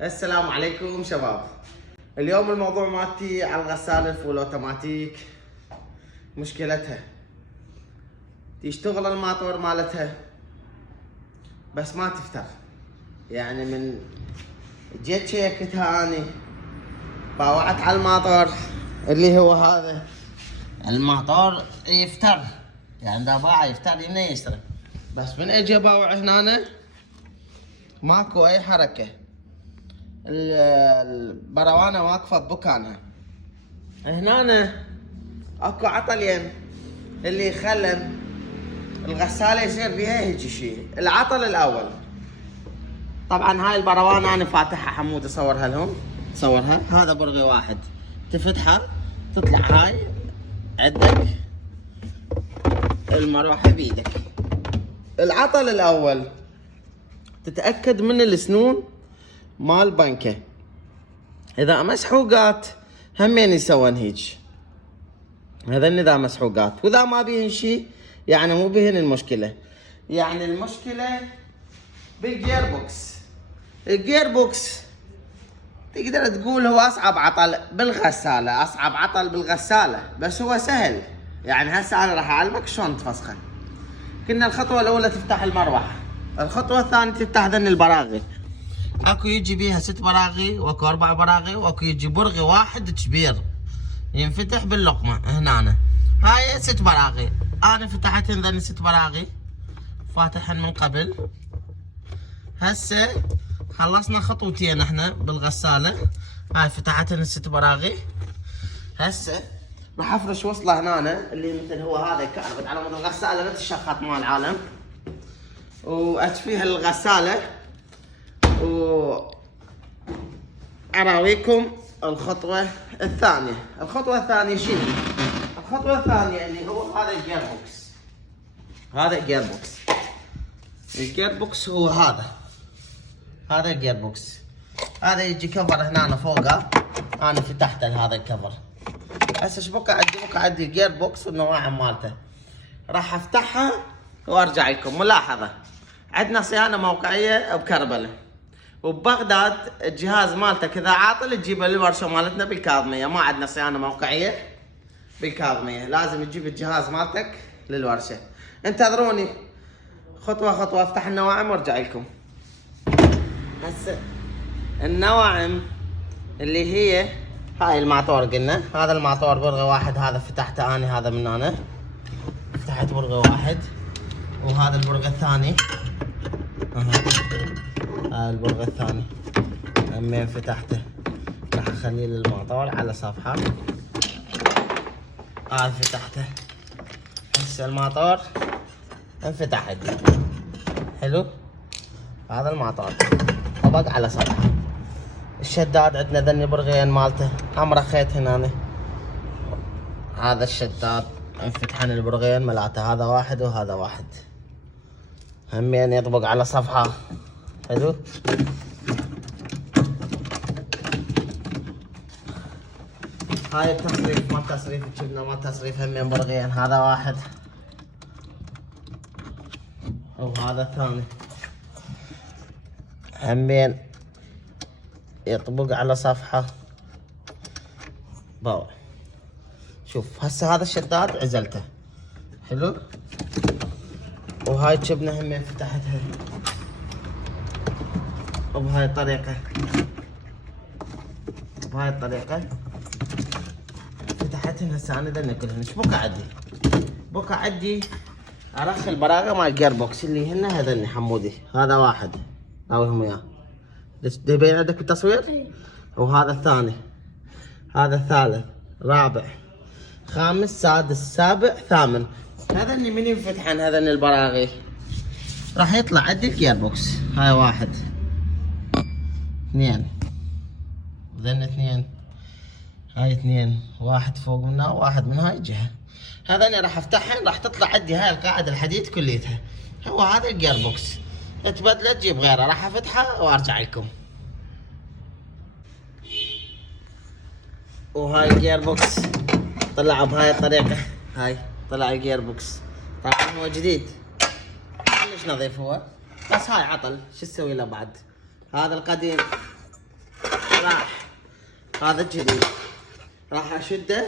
السلام عليكم شباب. اليوم الموضوع مالتي على الغسالة الفول اوتوماتيك. مشكلتها تشتغل الماطور مالتها بس ما تفتر. يعني من جيت شيكتها اني باوعت على الماطور اللي هو هذا الماطور يفتر، يعني اذا باع يفتر يشتري، بس من اجي باوع هنا ماكو اي حركة. البروانة واقفة بمكانها. هنا اكو عطلين اللي يخلن الغسالة يصير بيها هيك شيء. العطل الاول طبعا هاي البروانة انا فاتحها، حمود اصورها لهم، صورها. هذا برغي واحد تفتحها تطلع هاي عندك المروحة بيدك. العطل الاول تتأكد من السنون مال بنكه، اذا مسحوقات همين يسوون هيك. هذن اذا مسحوقات، واذا ما بيهن شيء يعني مو بيهن المشكله. يعني المشكله بالجير بوكس. الجير بوكس تقدر تقول هو اصعب عطل بالغساله، اصعب عطل بالغساله، بس هو سهل. يعني هسه انا راح اعلمك شلون تفسخه. كنا الخطوه الاولى تفتح المروحه، الخطوه الثانيه تفتح ذن البراغي. اكو يجي بيها 6 براغي، واكو 4 براغي، واكو يجي برغي واحد كبير ينفتح باللقمه. هنا هاي 6 براغي، انا فتحتهن ذني 6 براغي فاتحن من قبل. هسه خلصنا خطوتين احنا بالغساله، هاي فتحتهن 6 براغي. هسه راح افرش وصله هنا اللي مثل هو هذا كعبت على مود الغساله مثل الشخط مال العالم، واجفيها الغساله. وأراويكم الخطوة الثانية. الخطوة الثانية شنو؟ الخطوة الثانية اللي هو هذا الجير بوكس. هذا الجير بوكس. الجير بوكس هو هذا الجير بوكس. هذا يجي كفر هنا فوقه، أنا فتحته هذا الكفر. هسه ايش بقى عندي الجير بوكس والنواعم مالته. راح افتحها وارجع لكم. ملاحظة، عندنا صيانة موقعية بكربلة، وببغداد الجهاز مالتك اذا عاطل تجيبه للورشه مالتنا بالكاظميه. ما عندنا صيانه موقعيه بالكاظميه، لازم تجيب الجهاز مالتك للورشه. انتظروني خطوه خطوه افتح النواعم وارجع لكم. هسه النواعم اللي هي هاي الماطور قلنا، هذا الماطور برغي واحد، هذا فتحته اني هذا من هنا، فتحت برغي واحد. وهذا البرغي الثاني، هذا البرغي الثاني همين فتحته. راح اخليه للماطور على صفحة. هذا فتحته. هسه الماطور انفتح عندي. حلو، هذا الماطور طبق على صفحة. الشداد عندنا ذني برغيين مالته هم رخيت هنا. هذا الشداد انفتحن البرغيين ملاته، هذا واحد وهذا واحد، همين يطبق على صفحة. حلو. هاي التصريف ما التصريف جبنا ما التصريف همين برغيين، هذا واحد وهذا الثاني همين يطبق على صفحة. باو شوف هسه هذا الشداد عزلته. حلو. وهاي جبنا همين فتحتها وبهاي الطريقة. بهاي الطريقة فتحتهن. هسه انا ذني كلهن ايش بقى عندي؟ بقى عندي ارخ البراغي مال الجير بوكس اللي هن هذني حمودي. هذا واحد اوهم اياه، ده يبين عندك بالتصوير. وهذا الثاني، هذا الثالث، رابع، خامس، سادس، سابع، ثامن. هذني من ينفتحن هذني البراغي راح يطلع عندي الجير بوكس. هاي واحد، اثنين، ذن اثنين، هاي اثنين، واحد فوق منها وواحد من هاي الجهة. هذني راح افتحهن راح تطلع عندي هاي القاعدة الحديد كليتها. هو هذا الجير بوكس، تبدله تجيب غيره. راح افتحها وارجع لكم. وهاي الجير بوكس طلع بهاي الطريقة. هاي طلع الجير بوكس، طبعا هو جديد كلش نظيف هو، بس هاي عطل شو تسوي له بعد. هذا القديم هذا الجديد. راح اشده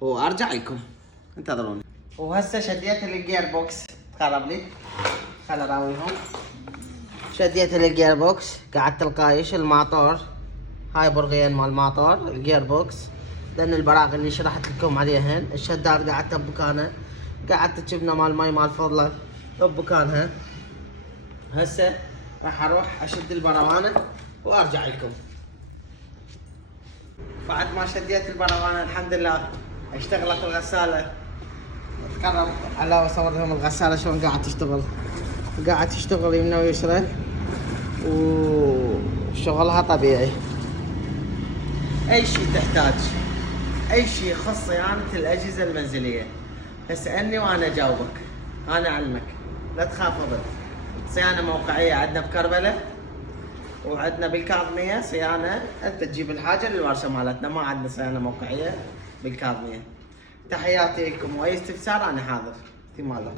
وارجع لكم، انتظروني. وهسه شديت الجير بوكس، تقرب لي خل اراويهم. شديت الجير بوكس، قعدت القايش الماطور، هاي برغيين مال الماطور الجير بوكس، لان البراغي اللي شرحت لكم عليهن. الشداد قعدته بمكانه، قعدت الجبنه مال ماي مال فضله بمكانها. هسه راح اروح اشد البروانه وارجع لكم. بعد ما شديت البروانه الحمد لله اشتغلت الغساله. تقرب على اصور لهم الغساله شلون قاعد تشتغل. قاعد تشتغل يمنى ويسرى وشغلها طبيعي. اي شيء تحتاج، اي شيء يخص صيانه الاجهزه المنزليه اسالني وانا اجاوبك، انا اعلمك، لا تخاف ابد. صيانه موقعيه عندنا بكربله، وعندنا بالكاظميه صيانه انت تجيب الحاجه للورشه مالتنا، ما عندنا صيانه موقعيه بالكاظميه. تحياتي لكم، واي استفسار انا حاضر في مالكم.